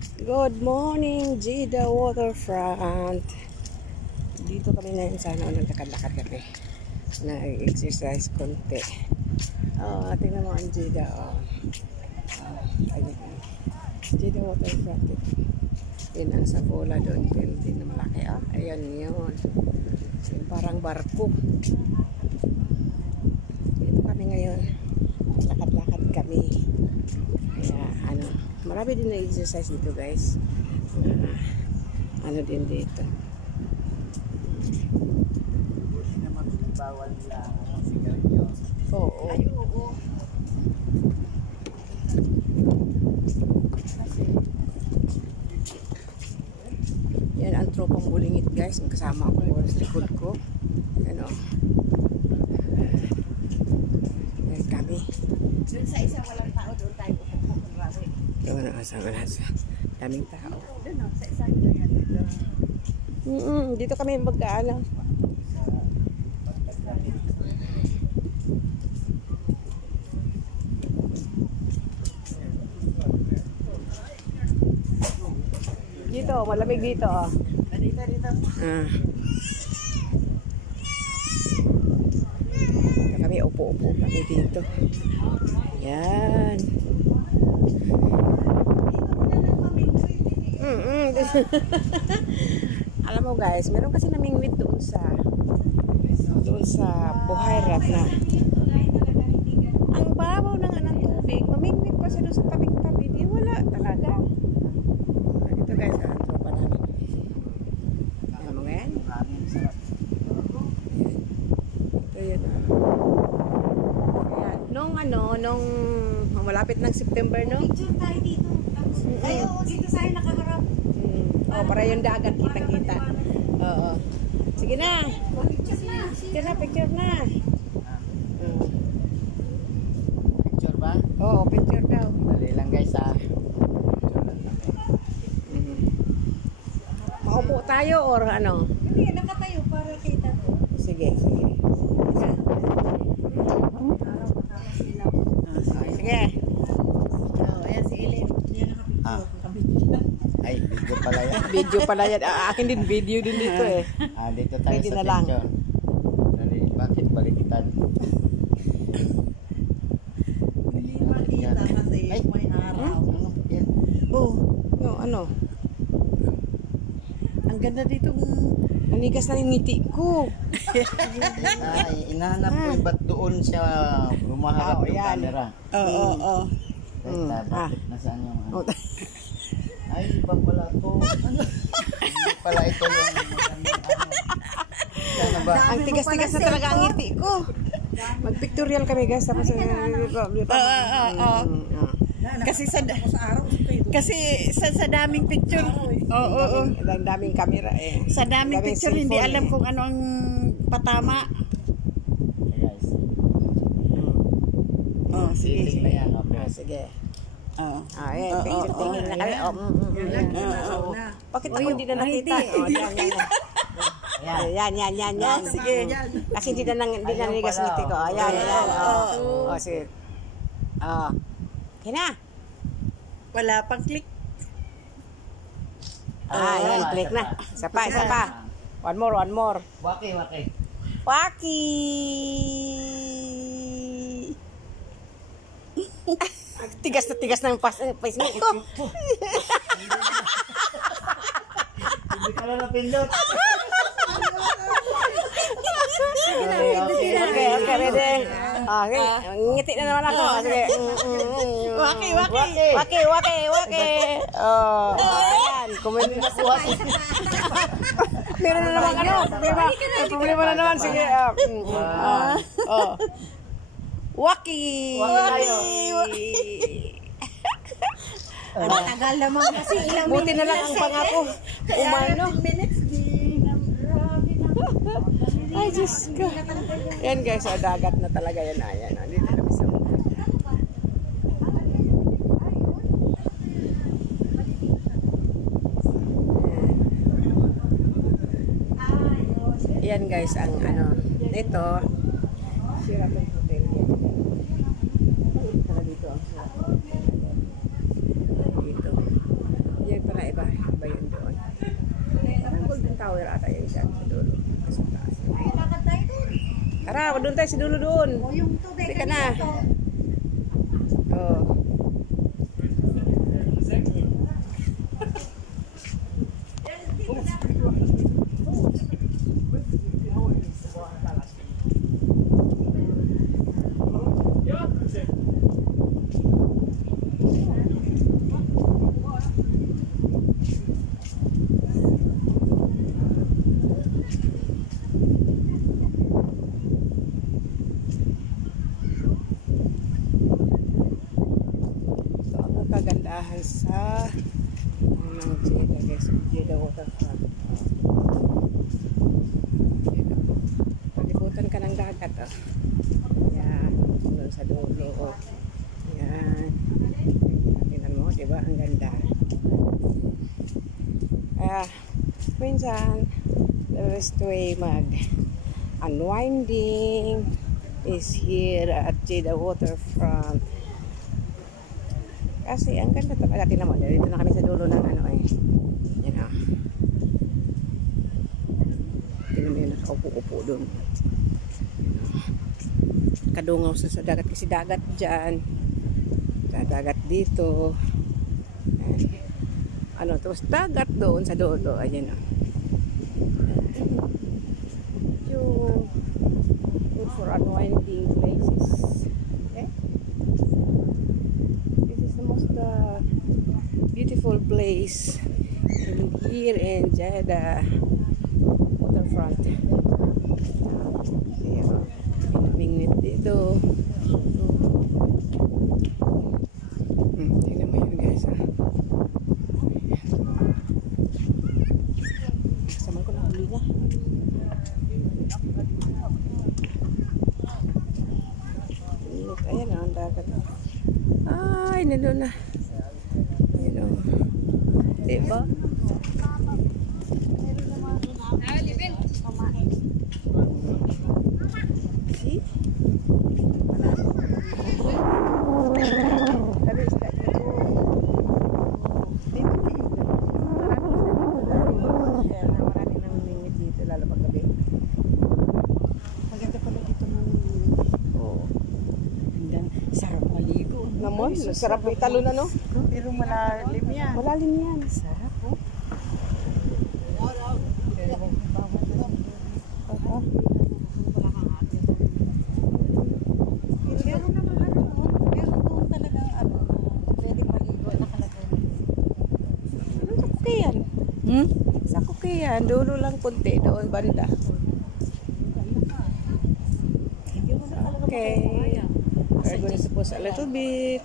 Good morning, Jeddah Waterfront. Dito kami ngayon sa naglakad-lakad kami. Nag-exercise konti. Tingnan mo ang Jeddah. Jeddah Waterfront. Yan ang Sabola doon. Building na malaki. Ayan yun. Parang barko. Dito kami ngayon. Lakad-lakad kami. Kaya marami din na exercise dito guys. Din dito. Hindi naman bawal lang sigarilyo. Oo. Ay, oo. Yan ang tropang bulingit guys. Ang kasama ko sa likod ko. Yan o. Yan kami. Doon sa isa walang tao, doon tayo pupunta. Doon ang kasama nasa. Daming tao. Doon sa isa ganyan dito. Dito kami mag-aala. Dito, malamig dito. Dito. Kami upo-upo kami dito. Yan. Alam mo guys, meron kasi namingwit doon sa Buhayrat na ang babaw ng tubig, mamingwit pa siya doon sa tabing-tabi. Di wala talaga. Ito guys, ang tropa namin. Alam mo yan? Ito yun. Nung malapit ng September, no? Picture tayo dito. Ay, oo, dito tayo nakaharap. Para yung dagat kitang-kita. Oo. Sige na. Picture na. Picture ba? Oo, picture daw. Dali lang guys Maupo tayo or ano? Hindi, nakatayo para kita to. Sige. Sige. Ayan si Ellen. Ay, video pala yan. Video pala yan. Akin din, video din dito eh. Dito tayo Pwede sa na lang. picture. Dali, bakit balikitan? Hindi makita kasi may araw. Yan. Ano? Ang ganda dito. Nanigas na yung ngiti ko. Ay, inahanap ko ba't doon siya humaharap yung yan. camera. Oo. Bakit nasaan yung ano? Ay, iba pala to. Hindi pala ito yung sana ba? Ang tigas-tigas na talaga ang ngiti ko. Mag-pictorial kami guys. Tapos Kasi sa daming picture. Oo. Ang daming camera eh. Sa daming picture hindi alam kung ano ang patama. Guys, Sige. na yan. Sige. Oo. Tingin na kami. Bakit ako hindi na nakita? Yan. Sige. Kasi hindi na nanigas ngiti ko. Ayan. Sige. Okay na. Wala pang click. Yan. Click na. Isa pa. One more. Waki. Waki! Tigas na tigas ng face ko. Hindi pala napindot. Okay, ready. Ngiti na naman ako. Sige. Waki. Ayan. Comment na po. Meron na naman problema. May problema na naman. Sige. Waki. Ang tagal naman kasi ilang Buti na lang ang pangako. Umano. Ay, Diyos ko. Yan guys, dagat na talaga yan. Ayan, dito kami sa yan guys, ang ito, Sheraton Hotel. Dito ang Sheraton. Dito. Yan na iba. Iba yun doon. Parang Golden Tower ata yun dyan sa dulo. Sa taas. Lakad tayo doon. Tara, doon tayo sa dulo doon. O yung tubig. Teka na. kanina to. Oh. Kagandahan sa ng Jeddah guys, Jeddah waterfront. Palibutan ka ng dagat oh. Yan, doon sa dulo oh. Yan. Tingnan mo, diba? Ang ganda. Kaya, minsan, the best way unwinding is here at Jeddah waterfront. Kasi ang ganda talaga. Tingnan mo, dito na kami sa dulo ng ano eh. Yan o. Tingnan mo yun, nakaupo-upo doon. Kadungaw sa dagat kasi dagat dyan. Sa dagat dito. Ano, tapos dagat doon sa dulo. Ayan o. Yung good for unwinding places. Okay? Beautiful place in here in Jeddah waterfront. Ayan, minit dito. Tingnan mo yun guys. Kasama ko na huli na. Ayan ang dagat. Ay, nandun na. Diba? See? Maraming namimingit dito, lalo pag gabi. Maganda pala dito ng oh. Sarap maligo. Naman, sarap italo na no? Pero malalim yan. Malalim yan. Sarap oh. Meron naman ano. Meron doon talagang ano. Pwede maligo. Nakalagay. Sa Kukian. Sa Kukian. Dulo lang kunti. Doon banda. Okay. We're going to pause a little bit.